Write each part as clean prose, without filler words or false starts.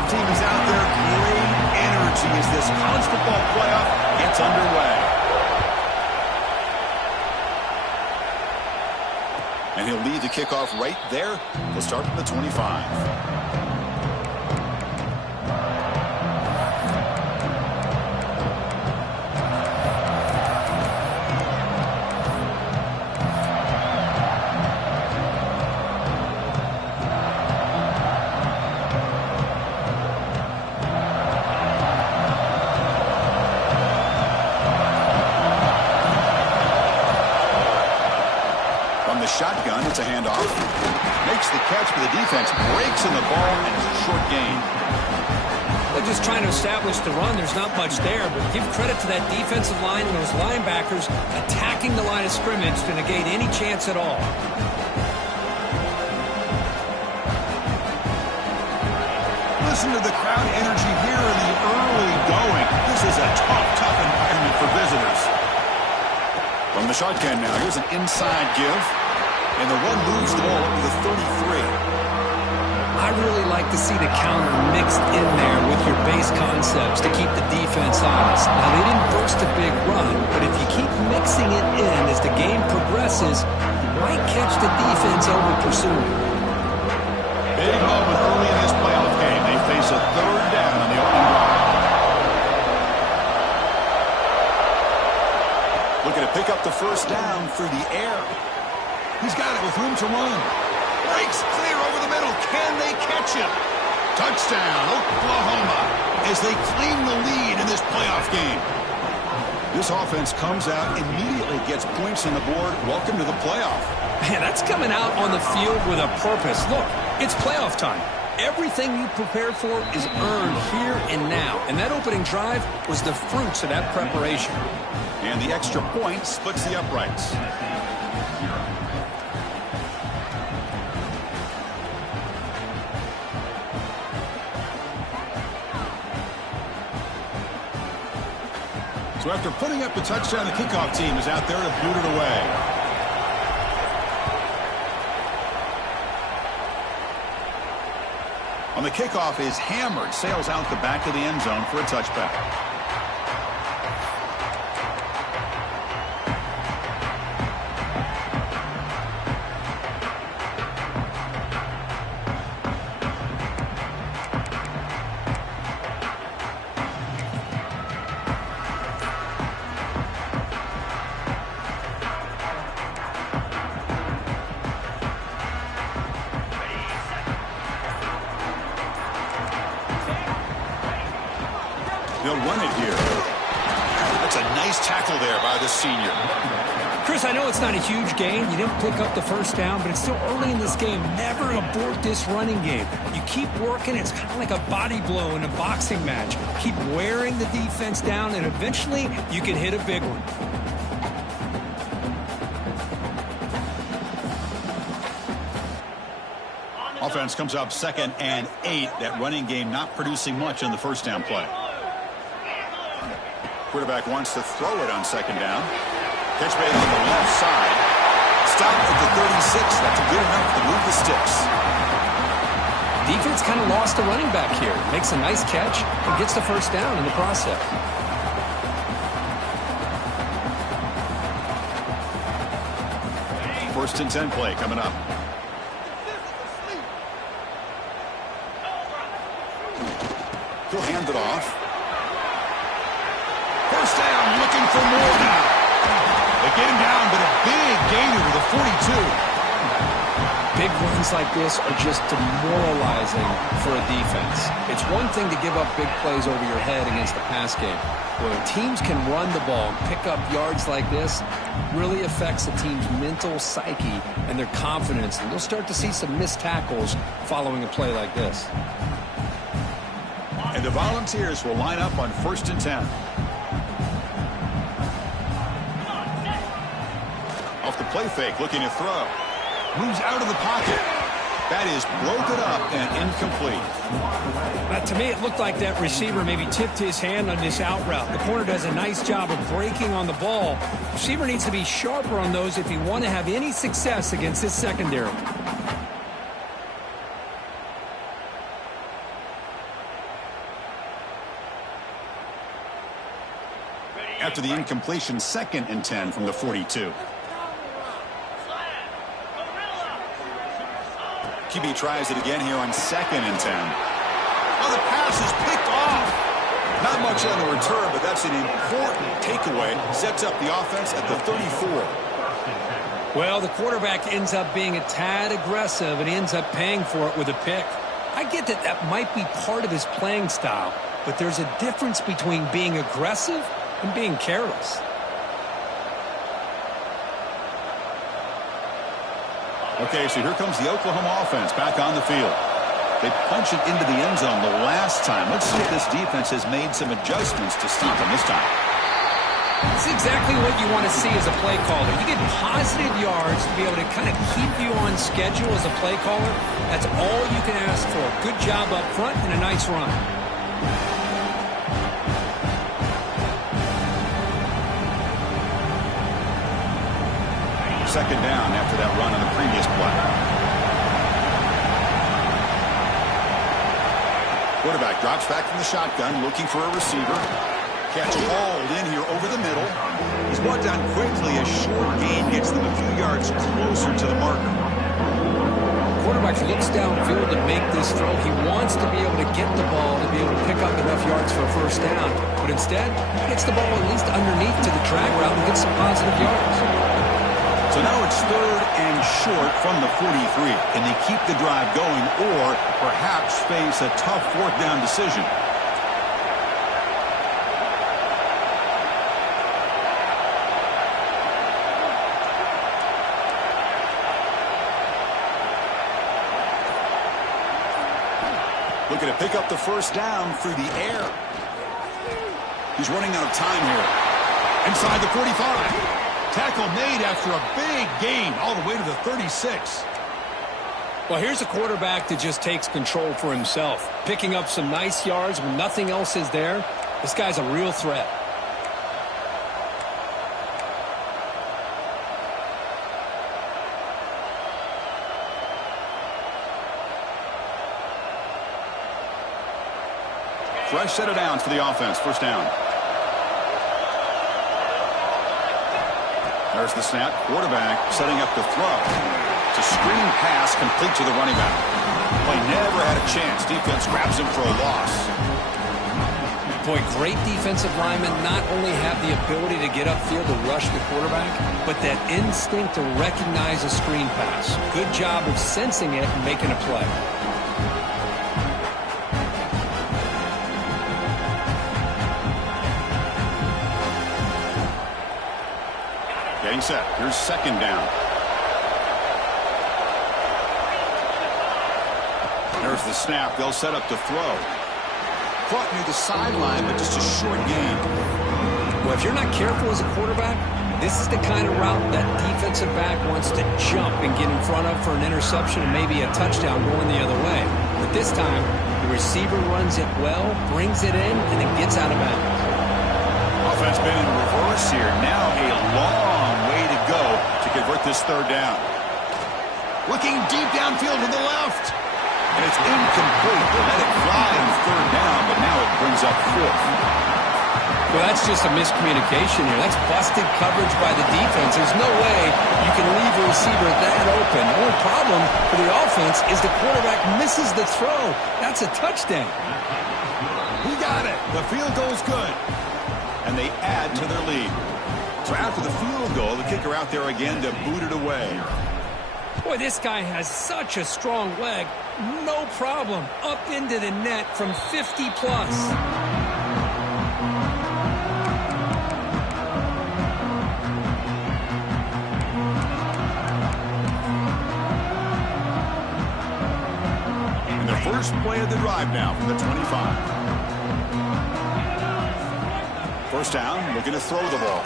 kickoff team is out there. Great energy as this college football playoff gets underway. And he'll lead the kickoff right there. He'll start from the 25. Shotgun, it's a handoff. Makes the catch, but the defense breaks in the ball, and it's a short gain. They're just trying to establish the run. There's not much there, but give credit to that defensive line and those linebackers attacking the line of scrimmage to negate any chance at all. Listen to the crowd energy here in the early going. This is a tough environment for visitors. From the shotgun now, here's an inside give. And the run moves the ball up to the 33. I really like to see the counter mixed in there with your base concepts to keep the defense honest. Now, they didn't burst a big run, but if you keep mixing it in as the game progresses, you might catch the defense over pursuing. Big moment early in this playoff game. They face a third down on the opening drive. Looking to pick up the first down through the air. He's got it with room to run. Breaks clear over the middle. Can they catch him? Touchdown, Oklahoma, as they claim the lead in this playoff game. This offense comes out, immediately gets points on the board. Welcome to the playoff. Man, that's coming out on the field with a purpose. Look, it's playoff time. Everything you prepared for is earned here and now. And that opening drive was the fruits of that preparation. And the extra point splits the uprights. So after putting up the touchdown, the kickoff team is out there to boot it away. On the kickoff is hammered, sails out the back of the end zone for a touchback. They'll run it here. That's a nice tackle there by the senior. Chris, I know it's not a huge gain. You didn't pick up the first down, but it's still early in this game. Never abort this running game. You keep working. It's kind of like a body blow in a boxing match. Keep wearing the defense down, and eventually you can hit a big one. Offense comes up 2nd and 8. That running game not producing much on the first down play. Quarterback wants to throw it on 2nd down. Catch made on the left side. Stop at the 36. That's good enough to move the sticks. Defense kind of lost the running back here. Makes a nice catch and gets the first down in the process. First and 10 play coming up. He'll hand it off. First down, looking for more now. They get him down, but a big gainer to the 42. Big runs like this are just demoralizing for a defense. It's one thing to give up big plays over your head against the pass game. When teams can run the ball and pick up yards like this, really affects the team's mental psyche and their confidence. And you'll start to see some missed tackles following a play like this. And the Volunteers will line up on 1st and 10. Off the play fake, looking to throw. Moves out of the pocket. That is broken up and incomplete. To me, it looked like that receiver maybe tipped his hand on this out route. The corner does a nice job of breaking on the ball. Receiver needs to be sharper on those if you want to have any success against this secondary. after the incompletion. 2nd and 10 from the 42. QB tries it again here on 2nd and 10. Oh, the pass is picked off. Not much on the return, but that's an important takeaway. Sets up the offense at the 34. Well, the quarterback ends up being a tad aggressive, and he ends up paying for it with a pick. I get that that might be part of his playing style, but there's a difference between being aggressive and being careless. Okay, so here comes the Oklahoma offense back on the field. They punch it into the end zone the last time. Let's see if this defense has made some adjustments to stop them this time. It's exactly what you want to see as a play caller. You get positive yards to be able to kind of keep you on schedule as a play caller. That's all you can ask for. Good job up front and a nice run. 2nd down after that run on the previous play. Quarterback drops back from the shotgun, looking for a receiver. Catch hauled in here over the middle. He's brought down quickly. A short gain gets them a few yards closer to the marker. Quarterback looks downfield to make this throw. He wants to be able to get the ball to be able to pick up enough yards for a 1st down. But instead, he gets the ball at least underneath to the drag route and gets some positive yards. So now it's 3rd and short from the 43. Can they keep the drive going or perhaps face a tough 4th down decision? Looking to pick up the 1st down through the air. He's running out of time here. Inside the 45. Tackle made after a big gain all the way to the 36. Well, here's a quarterback that just takes control for himself. Picking up some nice yards when nothing else is there. This guy's a real threat. Fresh set of downs for the offense. 1st down. There's the snap. Quarterback setting up the throw. It's a screen pass complete to the running back. Play never had a chance. Defense grabs him for a loss. Boy, great defensive linemen not only have the ability to get upfield to rush the quarterback, but that instinct to recognize a screen pass. Good job of sensing it and making a play. Getting set. Here's 2nd down. There's the snap. They'll set up to throw. Caught near the sideline, but just a short gain. Well, if you're not careful as a quarterback, this is the kind of route that defensive back wants to jump and get in front of for an interception and maybe a touchdown going the other way. But this time, the receiver runs it well, brings it in, and then gets out of bounds. Offense been in reverse here. Now a long way to go to convert this 3rd down. Looking deep downfield to the left. And it's incomplete. They let it fly on 3rd down, but now it brings up 4th. Well, that's just a miscommunication here. That's busted coverage by the defense. There's no way you can leave a receiver that open. The only problem for the offense is the quarterback misses the throw. That's a touchdown. He got it. The field goal's good. And they add to their lead. So after the field goal, the kicker out there again to boot it away. Boy, this guy has such a strong leg. No problem. Up into the net from 50 plus. And the first play of the drive now from the 25. 1st down, looking to throw the ball.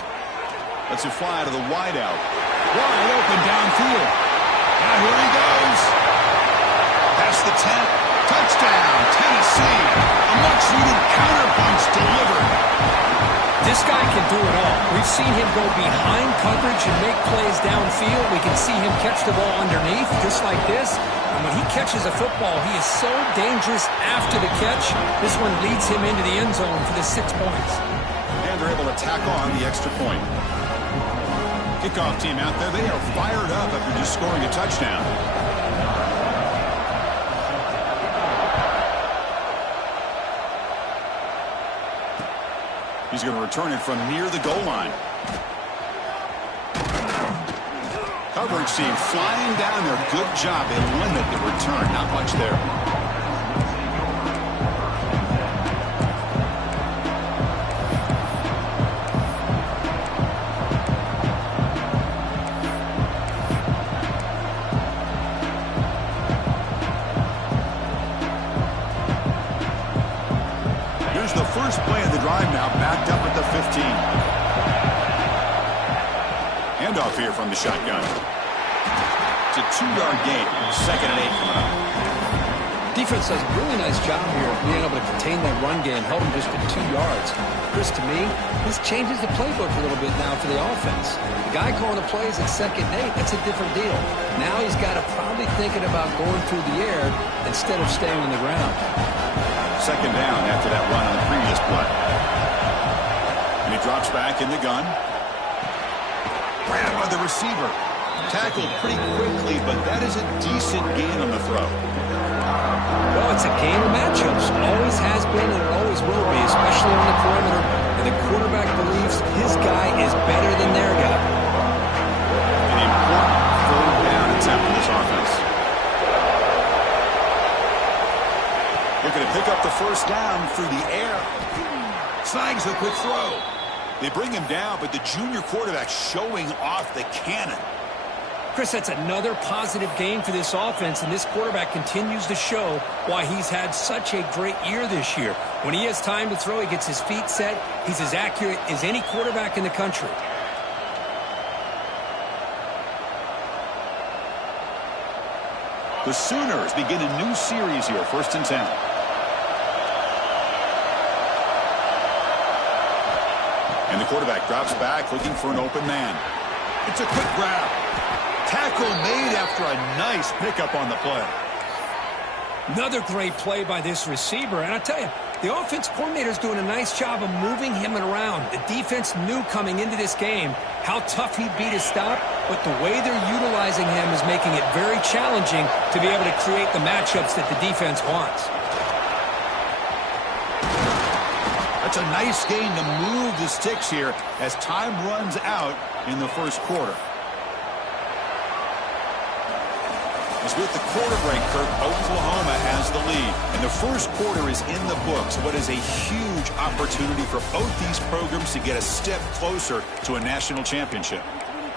Lets it fly to the wideout. Wide open downfield. Now here he goes. Past the 10. Touchdown, Tennessee. A much-needed counterpunch delivered. This guy can do it all. We've seen him go behind coverage and make plays downfield. We can see him catch the ball underneath, just like this. And when he catches a football, he is so dangerous after the catch. This one leads him into the end zone for the 6 points. And they're able to tack on the extra point. Kickoff team out there, they are fired up after just scoring a touchdown. He's going to return it from near the goal line. Coverage team flying down there. Good job. They limit the return. Not much there. Here's the first play of the drive now, backed up at the 15. Handoff here from the shotgun. It's a 2-yard gain. 2nd and 8 coming up. Defense does a really nice job here of being able to contain that run game, held him just at 2 yards. Chris, to me, this changes the playbook a little bit now for the offense. The guy calling the plays at 2nd and 8, that's a different deal. Now he's got to probably thinking about going through the air instead of staying on the ground. 2nd down after that run on the previous play. And he drops back in the gun. Grab by the receiver. Tackled pretty quickly, but that is a decent gain on the throw. Well, it's a game of matchups. Always has been and it always will be, especially on the perimeter. And the quarterback believes his guy is better than their guy. An important 3rd down attempt for this offense. Looking to pick up the 1st down through the air. Snags the quick throw. They bring him down, but the junior quarterback showing off the cannon. Chris, that's another positive game for this offense, and this quarterback continues to show why he's had such a great year this year. When he has time to throw, he gets his feet set. He's as accurate as any quarterback in the country. The Sooners begin a new series here, 1st and 10. And the quarterback drops back, looking for an open man. It's a quick grab. Tackle made after a nice pickup on the play. Another great play by this receiver. And I tell you, the offense coordinator is doing a nice job of moving him around. The defense knew coming into this game how tough he'd be to stop, but the way they're utilizing him is making it very challenging to be able to create the matchups that the defense wants. That's a nice gain to move the sticks here as time runs out in the 1st quarter. As with the quarter break, Kirk, Oklahoma has the lead. And the 1st quarter is in the books. What is a huge opportunity for both these programs to get a step closer to a national championship.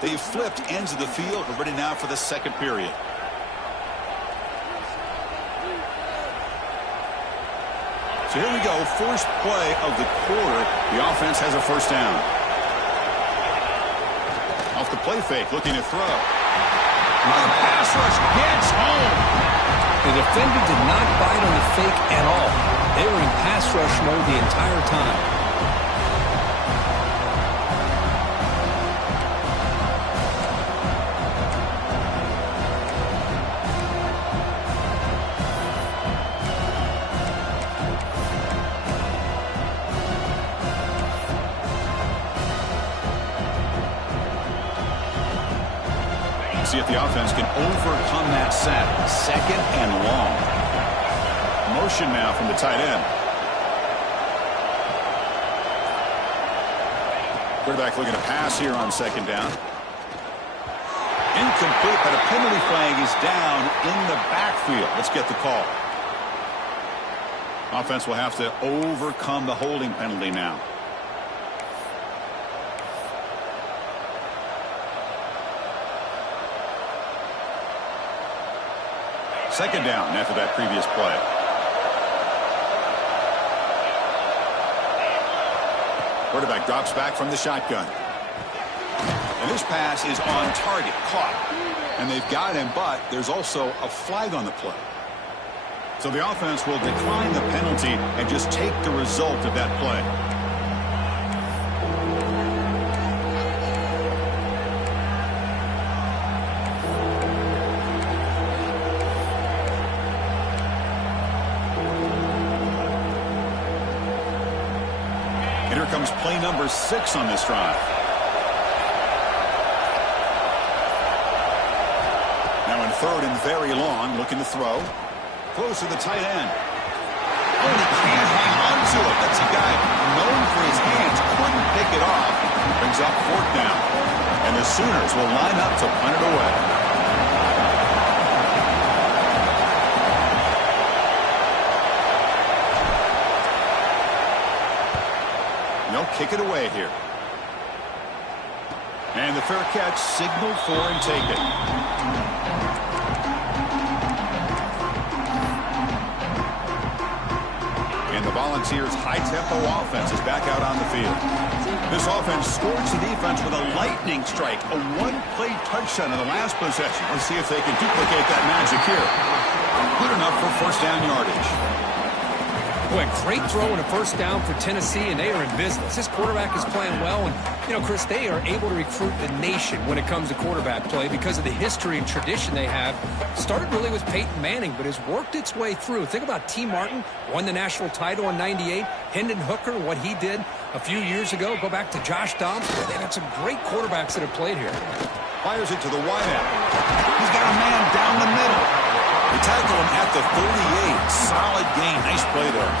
They've flipped ends of the field. We're ready now for the 2nd period. So here we go, 1st play of the quarter. The offense has a 1st down. Off the play fake, looking to throw. The pass rush gets home. The defender did not bite on the fake at all. They were in pass rush mode the entire time. See if the offense can overcome that sack. 2nd and long. Motion now from the tight end. Quarterback looking to pass here on 2nd down. Incomplete, but a penalty flag is down in the backfield. Let's get the call. Offense will have to overcome the holding penalty now. Second down after that previous play. Quarterback drops back from the shotgun. And this pass is on target, caught. And they've got him, but there's also a flag on the play. So the offense will decline the penalty and just take the result of that play. comes play number 6 on this drive. Now in third and very long, looking to throw. Close to the tight end. Oh, he can't hang on to it. That's a guy known for his hands. Couldn't pick it off. Brings up 4th down. And the Sooners will line up to punt it away. They'll kick it away here. And the fair catch signaled for and taken. And the Volunteers' high-tempo offense is back out on the field. This offense scorched the defense with a lightning strike, a one-play touchdown in the last possession. Let's see if they can duplicate that magic here. Good enough for first down yardage. Boy, great throw and a first down for Tennessee, and they are in business. This quarterback is playing well, and, Chris, they are able to recruit the nation when it comes to quarterback play because of the history and tradition they have. Started really with Peyton Manning, but has worked its way through. Think about T. Martin, won the national title in '98. Hendon Hooker, what he did a few years ago. Go back to Josh Dobbs. They've had some great quarterbacks that have played here. Fires it to the wideout. He's got a man down the middle. They tackle him at the 38. Solid gain. Nice play there.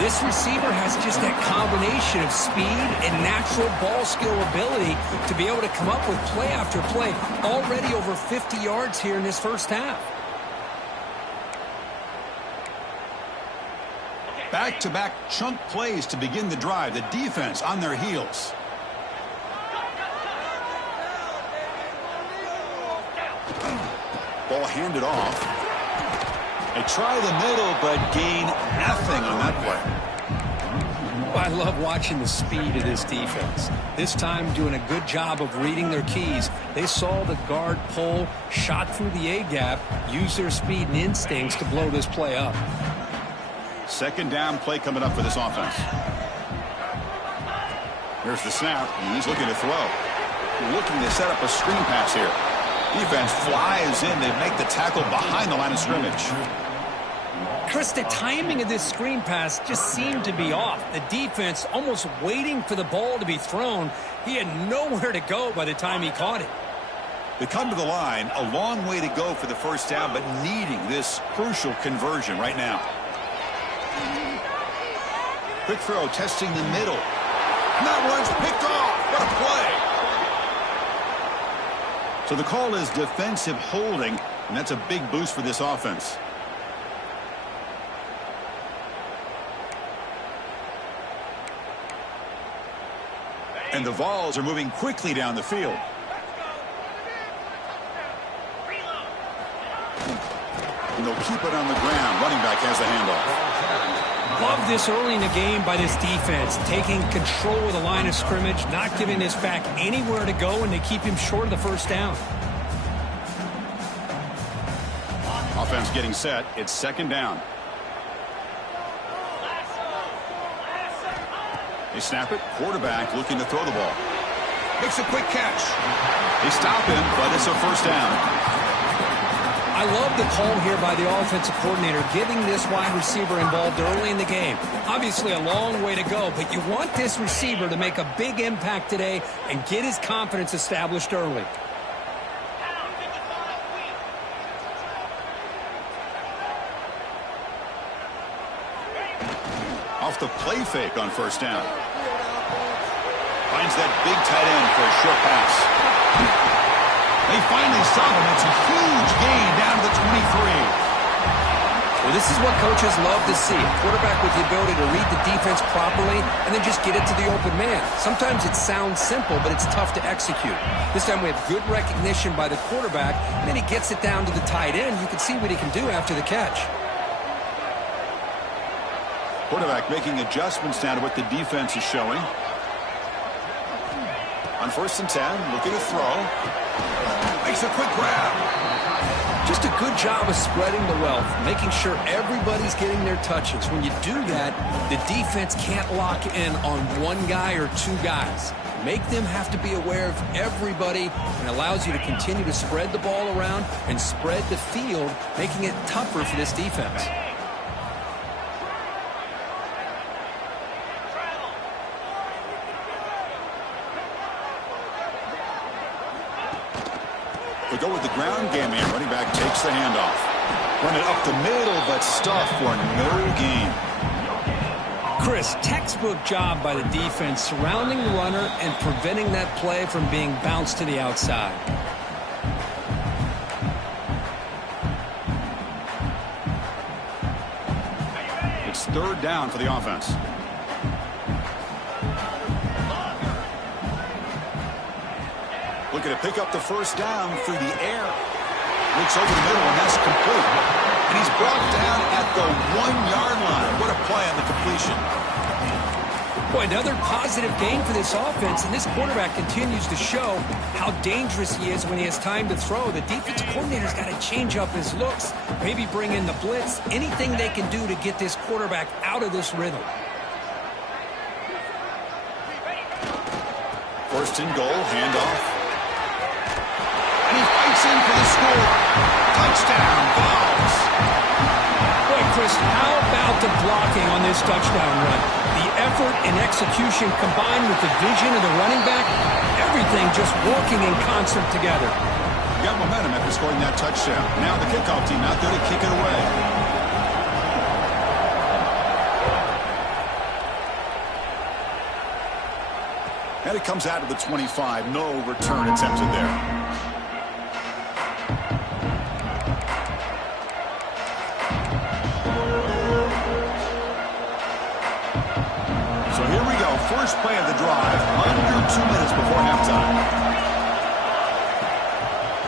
This receiver has just that combination of speed and natural ball skill ability to be able to come up with play after play. Already over 50 yards here in this first half. Back-to-back chunk plays to begin the drive. The defense on their heels. Ball handed off. They try the middle, but gain nothing on that play. Well, I love watching the speed of this defense. This time doing a good job of reading their keys. They saw the guard pull, shot through the A-gap, used their speed and instincts to blow this play up. Second down play coming up for this offense. Here's the snap. He's looking to throw. Looking to set up a screen pass here. Defense flies in. They make the tackle behind the line of scrimmage. Chris, the timing of this screen pass just seemed to be off. The defense almost waiting for the ball to be thrown. He had nowhere to go by the time he caught it. They come to the line, a long way to go for the first down, but needing this crucial conversion right now. Quick throw, testing the middle. And that one's picked off. What a play. So the call is defensive holding, and that's a big boost for this offense. And the Vols are moving quickly down the field. And they'll keep it on the ground. Running back has the handoff. Love this early in the game by this defense, taking control of the line of scrimmage, not giving this back anywhere to go, and they keep him short of the first down. Offense getting set. It's second down. They snap it. Quarterback looking to throw the ball. Makes a quick catch. They stop him, but it's a first down. I love the call here by the offensive coordinator, getting this wide receiver involved early in the game. Obviously a long way to go, but you want this receiver to make a big impact today and get his confidence established early. Off the play fake on first down. Finds that big tight end for a short pass. They finally stop him. It's a huge gain down to the 23. Well, this is what coaches love to see. A quarterback with the ability to read the defense properly and then just get it to the open man. Sometimes it sounds simple, but it's tough to execute. This time we have good recognition by the quarterback, and then he gets it down to the tight end. You can see what he can do after the catch. Quarterback making adjustments down to what the defense is showing. On first and 10, looking to throw. Makes a quick grab. Just a good job of spreading the wealth, making sure everybody's getting their touches. When you do that, the defense can't lock in on one guy or two guys. Make them have to be aware of everybody, and allows you to continue to spread the ball around and spread the field, making it tougher for this defense. go with the ground game here. Running back takes the handoff. Run it up the middle, but stuff for no gain. Chris, textbook job by the defense surrounding the runner and preventing that play from being bounced to the outside. It's third down for the offense. Looking to pick up the first down through the air. Looks over the middle, and that's complete. And he's brought down at the 1-yard line. What a play on the completion. Boy, another positive game for this offense, and this quarterback continues to show how dangerous he is when he has time to throw. The defensive coordinator's got to change up his looks, maybe bring in the blitz, anything they can do to get this quarterback out of this rhythm. First and goal, handoff. And he fights in for the score. Touchdown, Vols. Boy, Chris, how about the blocking on this touchdown run? The effort and execution combined with the vision of the running back, everything just working in concert together. Got momentum after scoring that touchdown. Now the kickoff team out there to kick it away. And it comes out of the 25. No return attempted there. First play of the drive, under 2 minutes before halftime.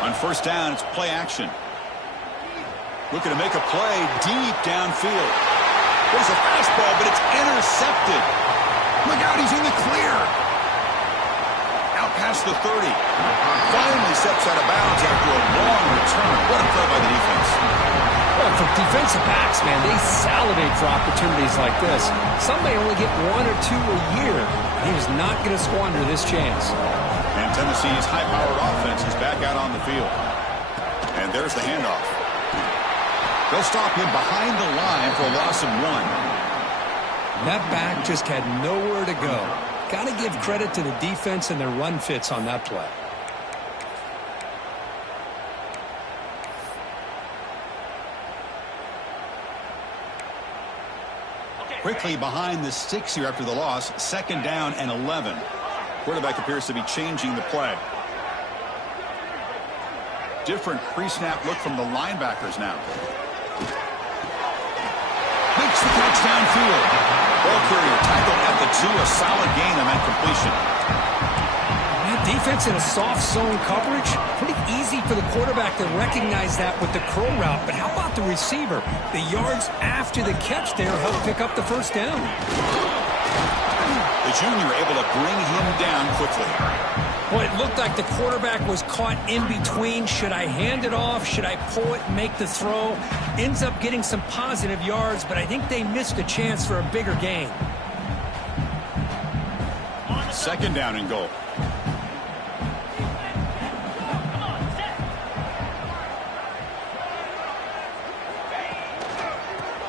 On first down, it's play action. Looking to make a play deep downfield. There's a fastball, but it's intercepted. Look out, he's in the clear. Out past the 30. Finally steps out of bounds after a long return. What a play by the defense. Well, for defensive backs, man, they salivate for opportunities like this. Some may only get 1 or 2 a year. He was not going to squander this chance. And Tennessee's high-powered offense is back out on the field. And there's the handoff. They'll stop him behind the line for a loss of 1. That back just had nowhere to go. Got to give credit to the defense and their run fits on that play. Quickly behind the sticks here after the loss. Second down and 11. Quarterback appears to be changing the play. Different pre-snap look from the linebackers now. Makes the catch downfield. Ball carrier tackled at the 2. A solid gain on that completion. That defense in a soft zone coverage, pretty easy for the quarterback to recognize that with the curl route. But how about the receiver? The yards after the catch there helped pick up the first down. The junior able to bring him down quickly. Boy, it looked like the quarterback was caught in between. Should I hand it off? Should I pull it and make the throw? Ends up getting some positive yards, but I think they missed a chance for a bigger gain. Second down and goal.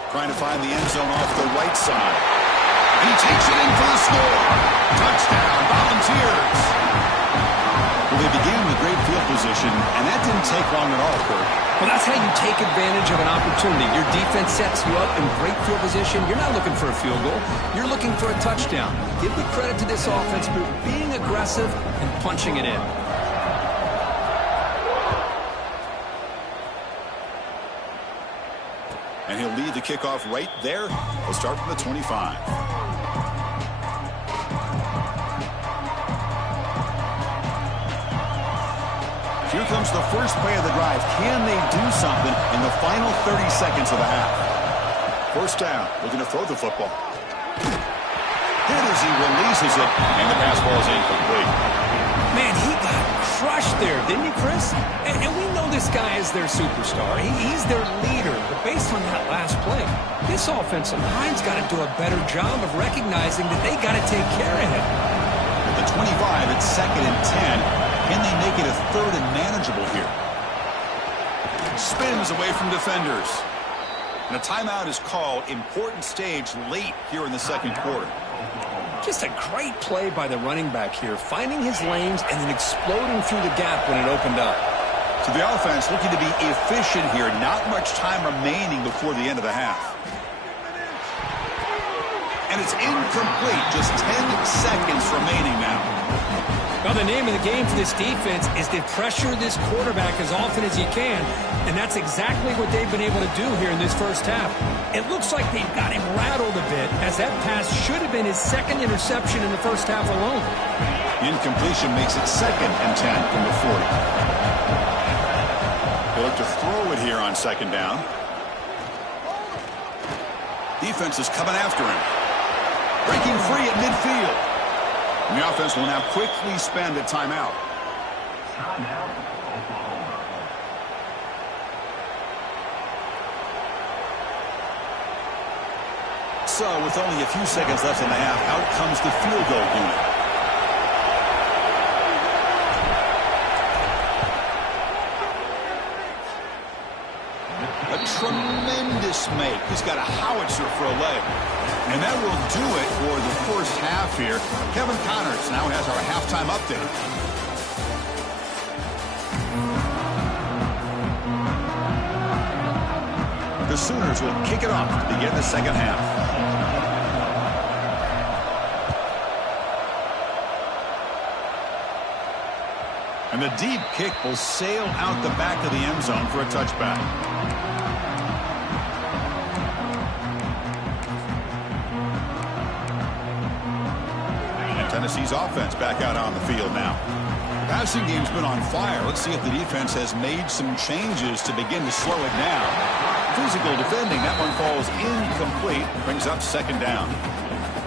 Trying to find the end zone off the right side. And he takes it in for the score. Touchdown, Volunteers. Well, they began with great field position, and that didn't take long at all, Kurt. Well, that's how you take advantage of an opportunity. Your defense sets you up in great field position. You're not looking for a field goal. You're looking for a touchdown. Give the credit to this offense for being aggressive and punching it in. And he'll lead the kickoff right there. We'll start from the 25. Here comes the first play of the drive. Can they do something in the final 30 seconds of the half? First down, looking to throw the football. Hit as he releases it, and the pass ball is incomplete. Man, he got crushed there, didn't he, Chris? And we know this guy is their superstar. He's their leader. But based on that last play, this offensive line's got to do a better job of recognizing that they got to take care of him. At the 25, it's second and 10. Can they make it a third and manageable here? Spins away from defenders. And a timeout is called. Important stage late here in the second quarter. Just a great play by the running back here, finding his lanes and then exploding through the gap when it opened up. So the offense looking to be efficient here. Not much time remaining before the end of the half. And it's incomplete. Just 10 seconds remaining now. Well, the name of the game for this defense is to pressure this quarterback as often as you can, and that's exactly what they've been able to do here in this first half. It looks like they've got him rattled a bit, as that pass should have been his second interception in the first half alone. Incompletion makes it 2nd and 10 from the 40. They look to throw it here on 2nd down. Defense is coming after him. Breaking free at midfield. And the offense will now quickly spend a timeout. So, with only a few seconds left in the half, out comes the field goal unit. A tremendous make. He's got a howitzer for a leg. And that will do it for the first half here. Kevin Connors now has our halftime update. The Sooners will kick it off to begin the second half. And the deep kick will sail out the back of the end zone for a touchback. Tennessee's offense back out on the field now. The passing game's been on fire. Let's see if the defense has made some changes to begin to slow it down. Physical defending. That one falls incomplete. Brings up 2nd down.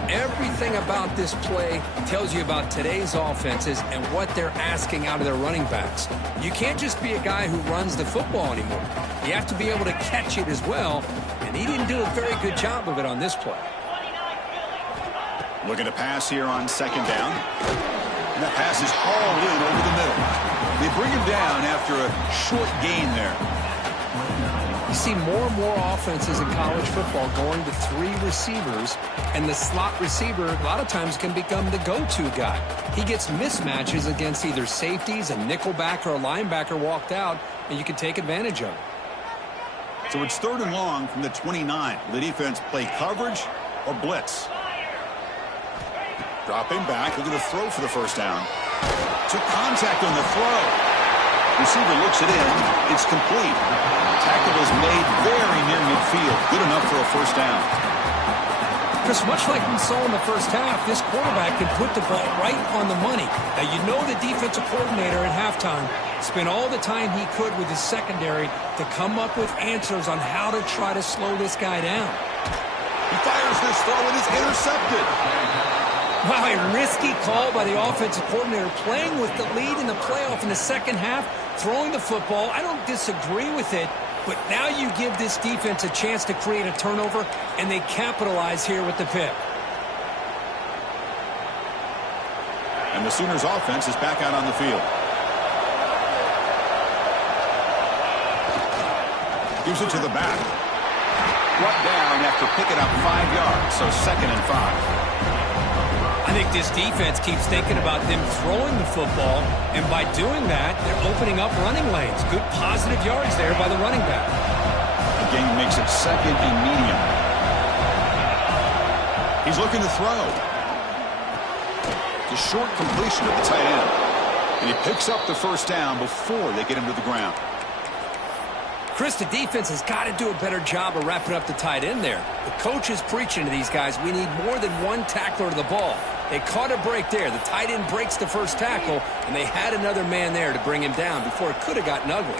Everything about this play tells you about today's offenses and what they're asking out of their running backs. You can't just be a guy who runs the football anymore. You have to be able to catch it as well, and he didn't do a very good job of it on this play. Looking to pass here on 2nd down. And that pass is hauled in over the middle. They bring him down after a short gain there. You see more and more offenses in college football going to 3 receivers, and the slot receiver a lot of times can become the go-to guy. He gets mismatches against either safeties, a nickelback, or a linebacker walked out, and you can take advantage of it. So it's 3rd and long from the 29. Will the defense play coverage or blitz? Dropping back, looking to throw for the first down. Took contact on the throw. Receiver looks it in. It's complete. Tackle is made very near midfield. Good enough for a first down. Chris, much like we saw in the first half, this quarterback can put the ball right on the money. Now, you know the defensive coordinator at halftime spent all the time he could with his secondary to come up with answers on how to try to slow this guy down. He fires this throw and it's intercepted. Wow, a risky call by the offensive coordinator, playing with the lead in the playoff in the second half, throwing the football. I don't disagree with it, but now you give this defense a chance to create a turnover, and they capitalize here with the pick. And the Sooners offense is back out on the field. Gives it to the back. Brought down after picking up 5 yards, so 2nd and 5. I think this defense keeps thinking about them throwing the football, and by doing that, they're opening up running lanes. Good positive yards there by the running back. The game makes it 2nd and medium. He's looking to throw. The short completion of the tight end. And he picks up the first down before they get him to the ground. Chris, the defense has got to do a better job of wrapping up the tight end there. The coach is preaching to these guys, we need more than one tackler to the ball. They caught a break there. The tight end breaks the first tackle, and they had another man there to bring him down before it could have gotten ugly.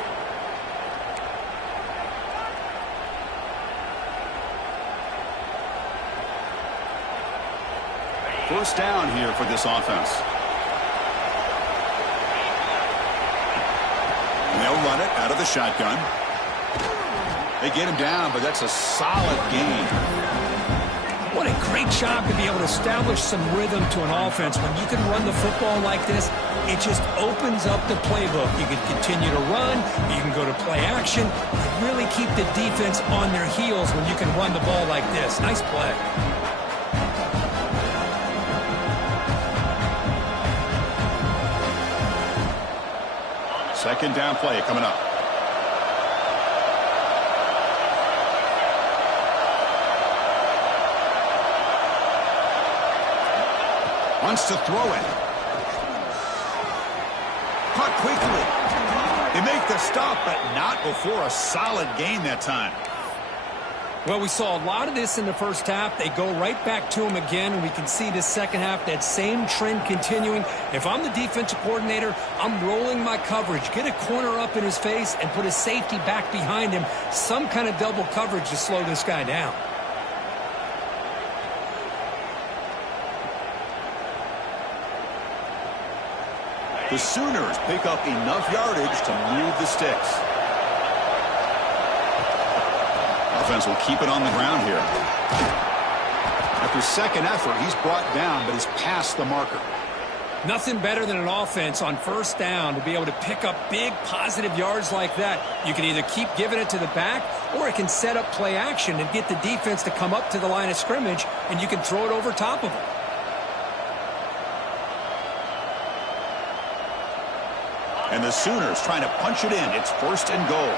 First down here for this offense. And they'll run it out of the shotgun. They get him down, but that's a solid gain. What a great job to be able to establish some rhythm to an offense. When you can run the football like this, it just opens up the playbook. You can continue to run. You can go to play action. You really keep the defense on their heels when you can run the ball like this. Nice play. Second down play coming up. Wants to throw it. Caught quickly. They make the stop, but not before a solid gain that time. Well, we saw a lot of this in the first half. They go right back to him again, and we can see this second half, that same trend continuing. If I'm the defensive coordinator, I'm rolling my coverage. Get a corner up in his face and put his safety back behind him. Some kind of double coverage to slow this guy down. The Sooners pick up enough yardage to move the sticks. Offense will keep it on the ground here. After second effort, he's brought down, but he's past the marker. Nothing better than an offense on first down to be able to pick up big positive yards like that. You can either keep giving it to the back, or it can set up play action and get the defense to come up to the line of scrimmage, and you can throw it over top of them. And the Sooners trying to punch it in. It's first and goal.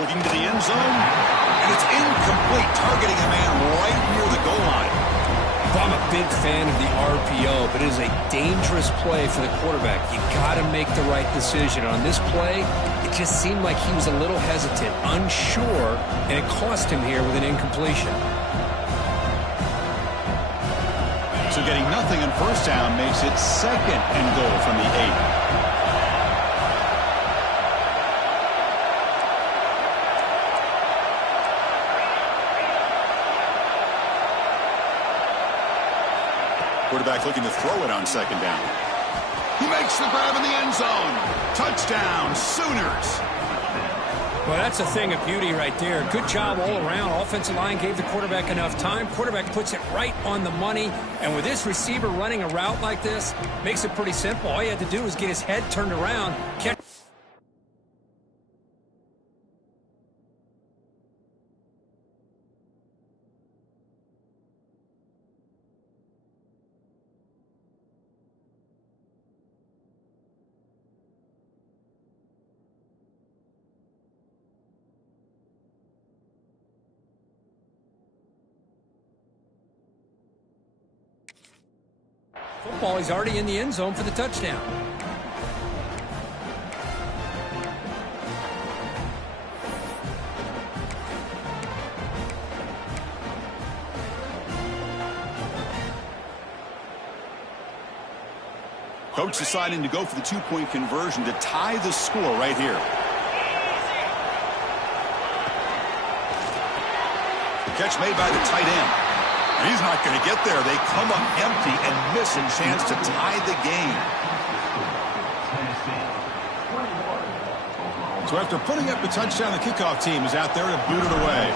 Looking to the end zone, and it's incomplete, targeting a man right near the goal line. I'm a big fan of the RPO, but it is a dangerous play for the quarterback. You got to make the right decision. On this play, it just seemed like he was a little hesitant, unsure, and it cost him here with an incompletion. So getting nothing on first down makes it second and goal from the 8. Quarterback looking to throw it on second down. He makes the grab in the end zone. Touchdown, Sooners. Well, that's a thing of beauty right there. Good job all around. Offensive line gave the quarterback enough time. Quarterback puts it right on the money. And with this receiver running a route like this, makes it pretty simple. All you had to do was get his head turned around, catch. Football, he's already in the end zone for the touchdown. Coach deciding to go for the two-point conversion to tie the score right here. The catch made by the tight end. And he's not going to get there. They come up empty and miss a chance to tie the game. So after putting up the touchdown, the kickoff team is out there to boot it away.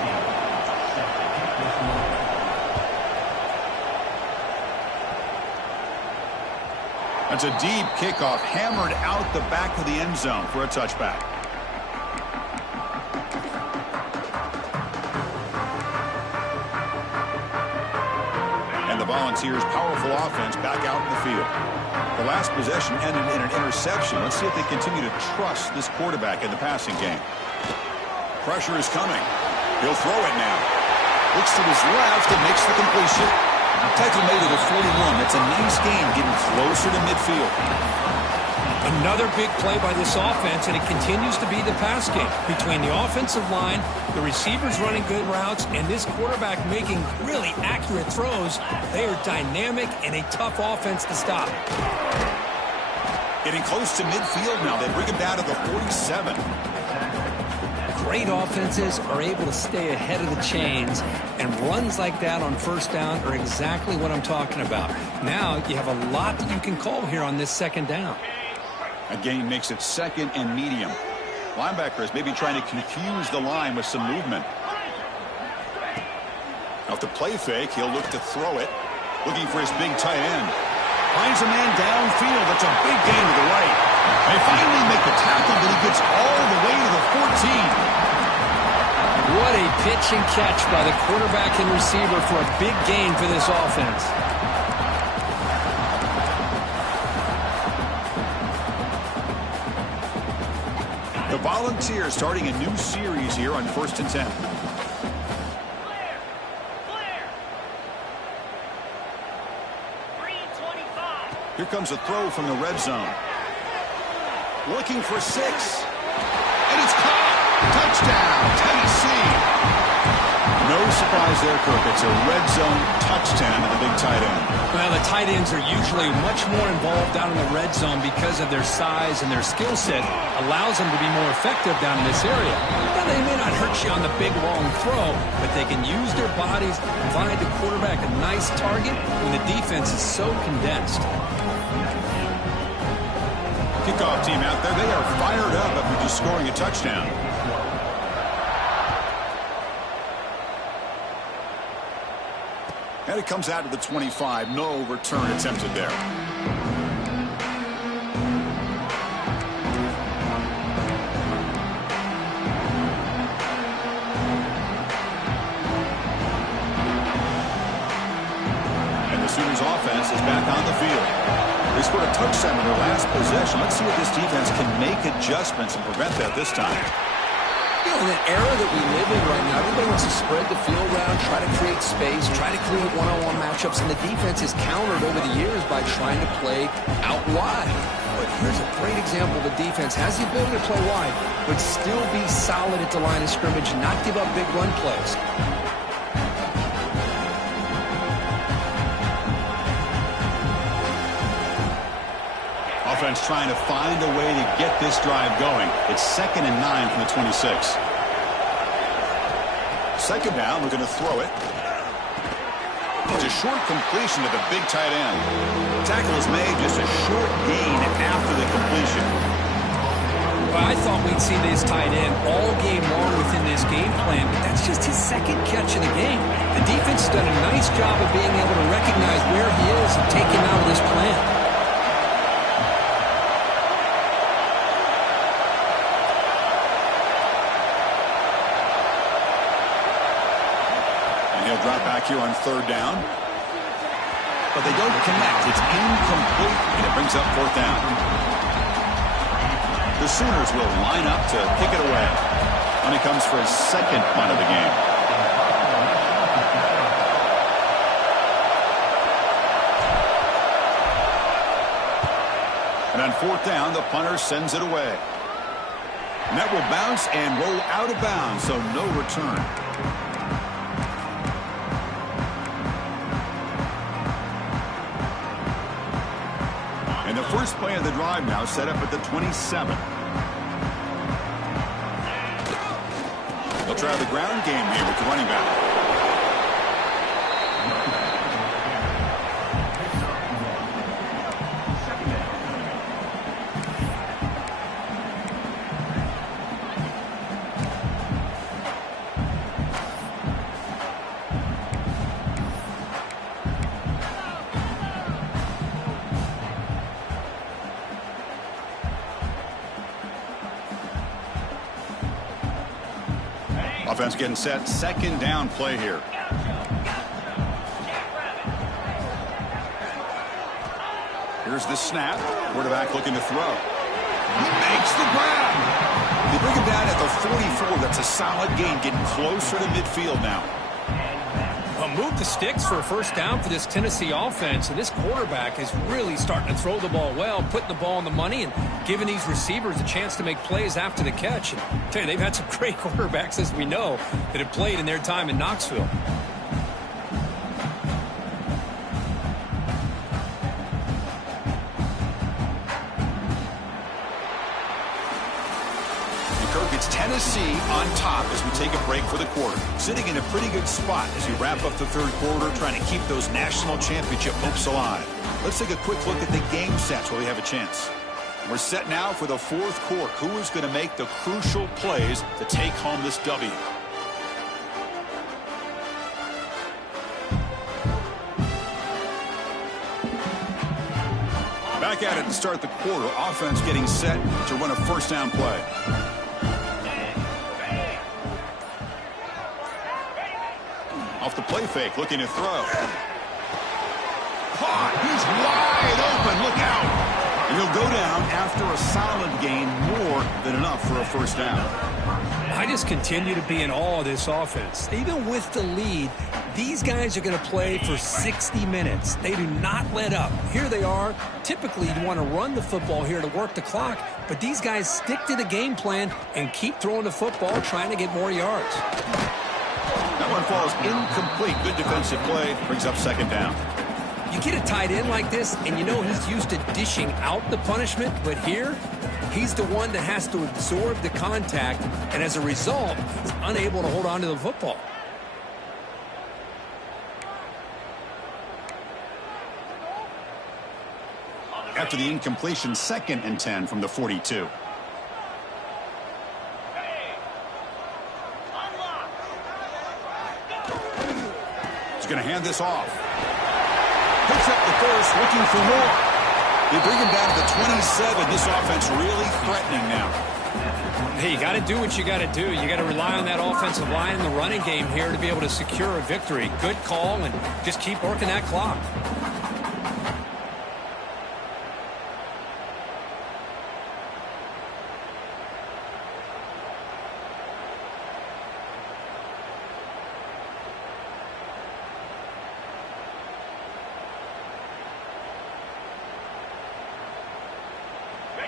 That's a deep kickoff, hammered out the back of the end zone for a touchback. And the Volunteers' powerful offense back out in the field. The last possession ended in an interception. Let's see if they continue to trust this quarterback in the passing game. Pressure is coming. He'll throw it now. Looks to his left and makes the completion. Tackle made it at 41. That's a nice gain, getting closer to midfield. Another big play by this offense, and it continues to be the pass game. Between the offensive line, the receivers running good routes, and this quarterback making really accurate throws, they are dynamic and a tough offense to stop. Getting close to midfield now. They bring him down to the 47. Great offenses are able to stay ahead of the chains, and runs like that on first down are exactly what I'm talking about. Now you have a lot that you can call here on this second down. A gain makes it second and medium. Linebackers maybe trying to confuse the line with some movement. Now to play fake, he'll look to throw it. Looking for his big tight end. Finds a man downfield. That's a big gain to the right. They finally make the tackle, but he gets all the way to the 14. What What a pitch and catch by the quarterback and receiver for a big gain for this offense. The Volunteers starting a new series here on 1st and 10. Here comes a throw from the red zone. Looking for 6. And it's caught. Touchdown, Tennessee. No surprise there, Kirk. It's a red zone touchdown to the big tight end. Well, the tight ends are usually much more involved down in the red zone because of their size and their skill set allows them to be more effective down in this area. Now, they may not hurt you on the big, long throw, but they can use their bodies, provide the quarterback a nice target when the defense is so condensed. Kickoff team out there. They are fired up after just scoring a touchdown. And it comes out to the 25. No return attempted there. And the Sooners offense is back on the field. They scored a touchdown in their last possession. Let's see if this defense can make adjustments and prevent that this time. You know, in the era that we live in right now, everybody wants to spread the field around, try to create space, try to create one-on-one matchups, and the defense is countered over the years by trying to play out wide. But here's a great example. The defense has the ability to play wide, but still be solid at the line of scrimmage and not give up big run plays. Offense trying to find a way to get this drive going. It's 2nd and 9 from the 26. Second down, we're going to throw it. It's a short completion to the big tight end. Tackle is made, just a short gain after the completion. Well, I thought we'd see this tight end all game long within this game plan, but that's just his second catch of the game. The defense has done a nice job of being able to recognize where he is and take him out of this plan. Drop back here on 3rd down. But they don't connect. It's incomplete, and it brings up 4th down. The Sooners will line up to kick it away. And it comes for his 2nd punt of the game. And on 4th down, the punter sends it away. And that will bounce and roll out of bounds, so no return. And the first play of the drive now set up at the 27. They'll try the ground game here with the running back. Offense getting set. 2nd down play here. Here's the snap. Quarterback looking to throw. He makes the grab. They bring him down at the 44. That's a solid gain, getting closer to midfield now. Well, move the sticks for a first down for this Tennessee offense, and this quarterback is really starting to throw the ball well, putting the ball on the money, and giving these receivers a chance to make plays after the catch. And I tell you, they've had some great quarterbacks, as we know, that have played in their time in Knoxville. It's Tennessee on top as we take a break for the quarter. Sitting in a pretty good spot as we wrap up the 3rd quarter, trying to keep those national championship hopes alive. Let's take a quick look at the game sets while we have a chance. We're set now for the 4th quarter. Who is going to make the crucial plays to take home this W? Back at it to start the quarter. Offense getting set to run a first down play. Off the play fake, looking to throw. Caught. He's wide open. Look out. And he'll go down after a solid gain, more than enough for a first down. I just continue to be in awe of this offense. Even with the lead, these guys are going to play for 60 minutes. They do not let up. Here they are. Typically, you want to run the football here to work the clock, but these guys stick to the game plan and keep throwing the football, trying to get more yards. That one falls incomplete. Good defensive play. Brings up second down. You get a tight end like this, and you know he's used to dishing out the punishment, but here, he's the one that has to absorb the contact, and as a result, he's unable to hold on to the football. After the incompletion, 2nd and 10 from the 42. He's going to hand this off. Picks up the first, looking for more. They bring him down to the 27. This offense really threatening now. Hey, you got to do what you got to do. You got to rely on that offensive line in the running game here to be able to secure a victory. Good call, and just keep working that clock.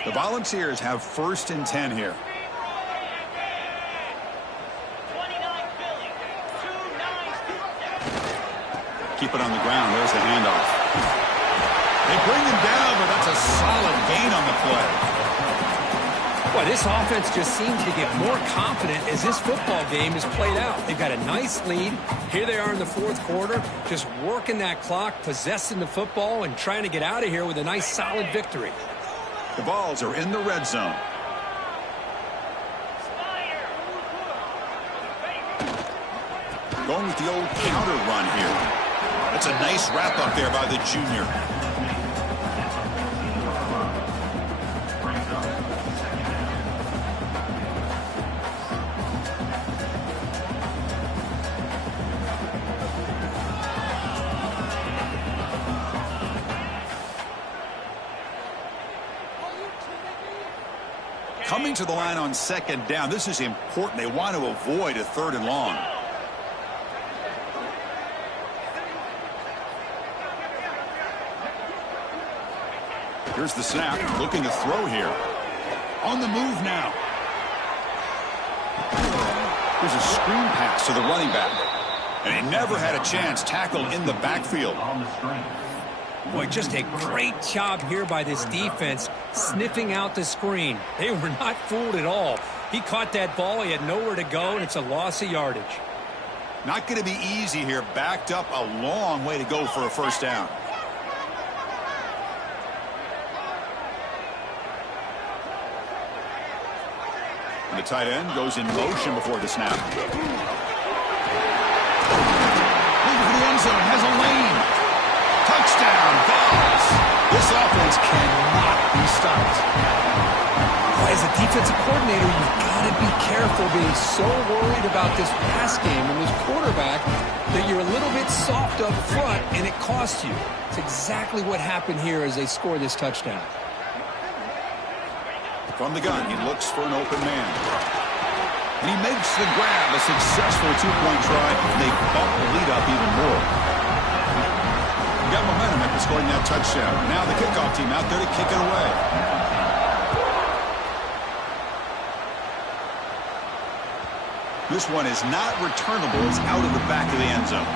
The Volunteers have 1st and 10 here. Keep it on the ground. There's the handoff. They bring him down, but that's a solid gain on the play. Boy, this offense just seems to get more confident as this football game is played out. They've got a nice lead. Here they are in the 4th quarter, just working that clock, possessing the football, and trying to get out of here with a nice, solid victory. The Vols are in the red zone. Going with the old counter run here. That's a nice wrap up there by the junior. Coming to the line on 2nd down. This is important. They want to avoid a 3rd and long. Here's the snap. Looking to throw here. On the move now. There's a screen pass to the running back. And he never had a chance tackled in the backfield. Boy, just a great job here by this defense, sniffing out the screen. They were not fooled at all. He caught that ball. He had nowhere to go, and it's a loss of yardage. Not going to be easy here. Backed up a long way to go for a first down. And the tight end goes in motion before the snap. Looking for the end zone. Has a lane. Touchdown, Vols. This offense cannot be stopped. As a defensive coordinator, you've got to be careful being so worried about this pass game and this quarterback that you're a little bit soft up front and it costs you. It's exactly what happened here as they score this touchdown. From the gun, he looks for an open man. And he makes the grab, a successful two-point try, and they bump the lead up even more. Got momentum after scoring that touchdown. Now the kickoff team out there to kick it away. This one is not returnable. It's out of the back of the end zone.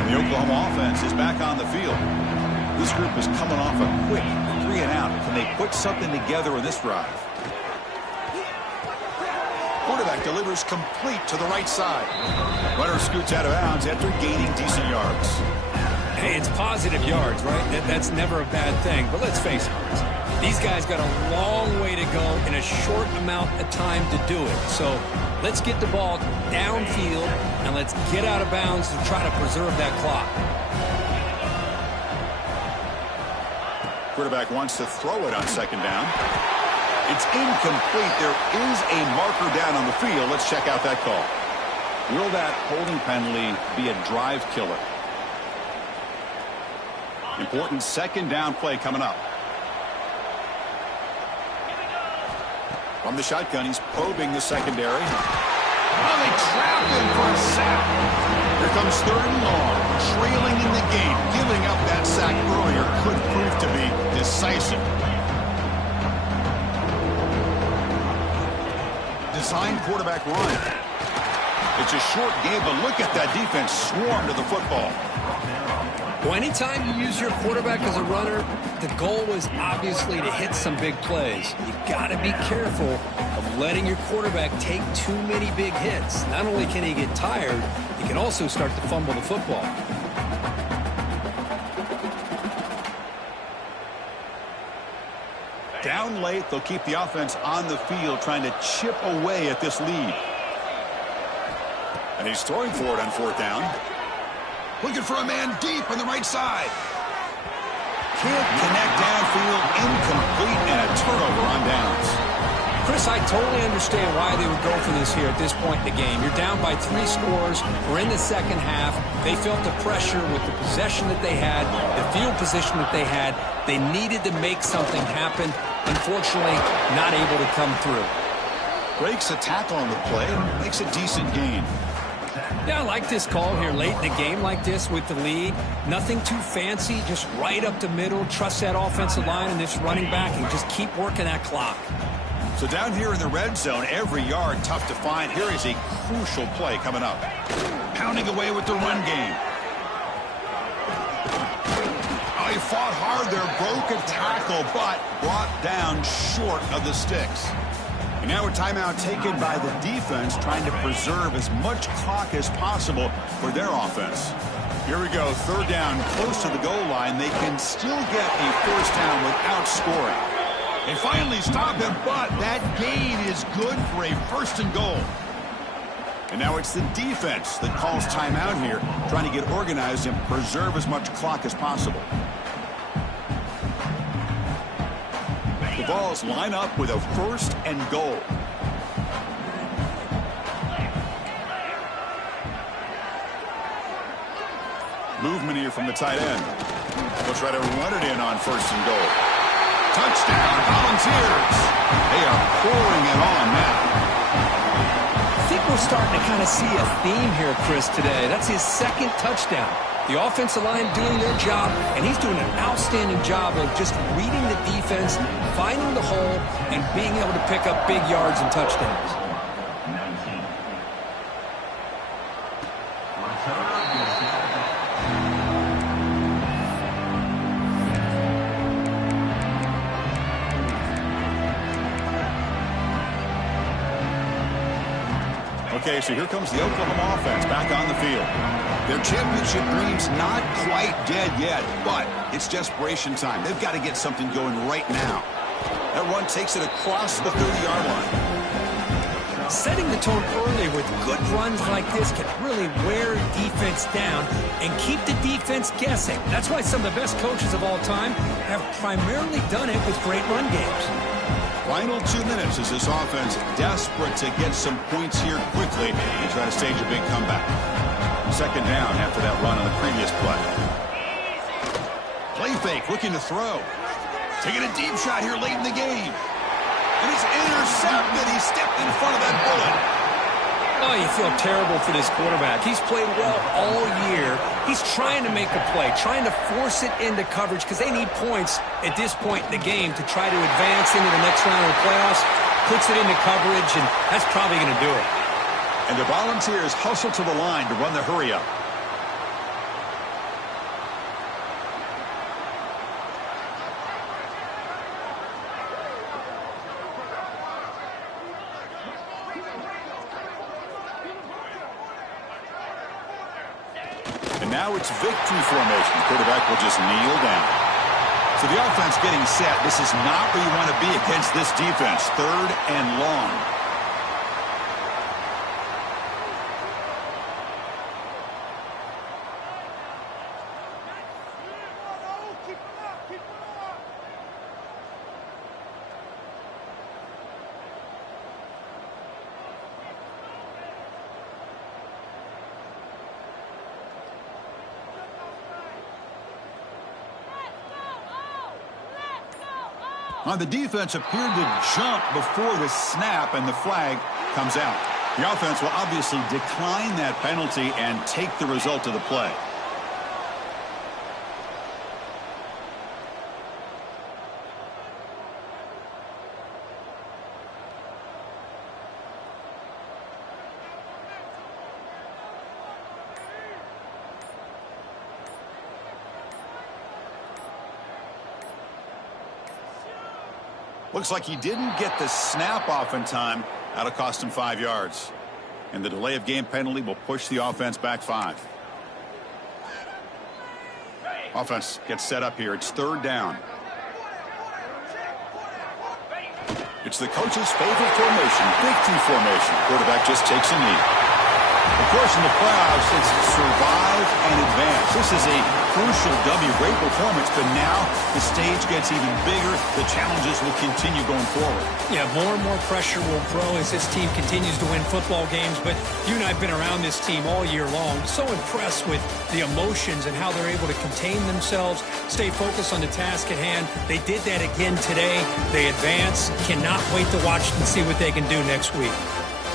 And the Oklahoma offense is back on the field. This group is coming off a quick 3 and out. Can they put something together in this drive? Quarterback delivers complete to the right side. Runner scoots out of bounds after gaining decent yards. Hey, it's positive yards, right? That's never a bad thing. But let's face it, these guys got a long way to go in a short amount of time to do it. So let's get the ball downfield and let's get out of bounds to try to preserve that clock. Quarterback wants to throw it on 2nd down. It's incomplete. There is a marker down on the field. Let's check out that call. Will that holding penalty be a drive killer? Important second down play coming up. From the shotgun, he's probing the secondary. Oh, they trapped him for a sack. Here comes 3rd and long. Trailing in the game. Giving up that sack earlier could prove to be decisive. Design quarterback run. It's a short game, but look at that defense swarm to the football. Well, anytime you use your quarterback as a runner, the goal is obviously to hit some big plays. You got to be careful of letting your quarterback take too many big hits. Not only can he get tired, he can also start to fumble the football. Down late, they'll keep the offense on the field trying to chip away at this lead. And he's throwing for it on 4th down. Looking for a man deep on the right side. Can't connect downfield, incomplete, and a turnover on downs. Chris, I totally understand why they would go for this here at this point in the game. You're down by 3 scores. We're in the second half. They felt the pressure with the possession that they had, the field position that they had. They needed to make something happen. Unfortunately, not able to come through. Breaks a tackle on the play and makes a decent gain. Yeah, I like this call here late in the game like this with the lead. Nothing too fancy, just right up the middle. Trust that offensive line and this running back and just keep working that clock. So down here in the red zone, every yard tough to find. Here is a crucial play coming up. Pounding away with the run game. Oh, he fought hard there, broke a tackle, but brought down short of the sticks. And now a timeout taken by the defense, trying to preserve as much clock as possible for their offense. Here we go, 3rd down, close to the goal line. They can still get a 1st down without scoring. They finally stop him, but that gain is good for a 1st and goal. And now it's the defense that calls timeout here, trying to get organized and preserve as much clock as possible. The Vols line up with a 1st and goal. Movement here from the tight end. They'll try to run it in on 1st and goal. Touchdown, Volunteers. They are pouring it on now. I think we're starting to kind of see a theme here, Chris, today. That's his 2nd touchdown. The offensive line doing their job, and he's doing an outstanding job of just reading the defense, finding the hole, and being able to pick up big yards and touchdowns. Okay, so here comes the Oklahoma offense back on the field. Their championship dreams not quite dead yet, but it's desperation time. They've got to get something going right now. That run takes it across the 30-yard line. Setting the tone early with good runs like this can really wear defense down and keep the defense guessing. That's why some of the best coaches of all time have primarily done it with great run games. Final 2 minutes as this offense desperate to get some points here quickly and try to stage a big comeback. 2nd down after that run on the previous play. Play fake, looking to throw. Taking a deep shot here late in the game. And it's intercepted. He stepped in front of that bullet. Oh, you feel terrible for this quarterback. He's played well all year. He's trying to make a play, trying to force it into coverage because they need points at this point in the game to try to advance into the next round of the playoffs. Puts it into coverage, and that's probably going to do it. And the Volunteers hustle to the line to run the hurry-up. And now it's victory formation. The quarterback will just kneel down. So the offense getting set. This is not where you want to be against this defense. 3rd and long. The defense appeared to jump before the snap, and the flag comes out. The offense will obviously decline that penalty and take the result of the play. Looks like he didn't get the snap off in time. That'll cost him 5 yards. And the delay of game penalty will push the offense back 5. Offense gets set up here. It's 3rd down. It's the coach's favorite formation, big T formation. Quarterback just takes a knee. Of course, in the playoffs, it's survive and advance. This is a crucial W. Great performance, but now the stage gets even bigger. The challenges will continue going forward. Yeah, more and more pressure will grow as this team continues to win football games. But you and I have been around this team all year long. So impressed with the emotions and how they're able to contain themselves, stay focused on the task at hand. They did that again today. They advance. Cannot wait to watch and see what they can do next week.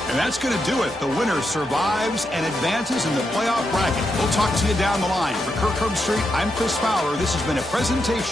And that's going to do it. The winner survives and advances in the playoff bracket. We'll talk to you down the line. For Kirk Herbstreit, I'm Chris Fowler. This has been a presentation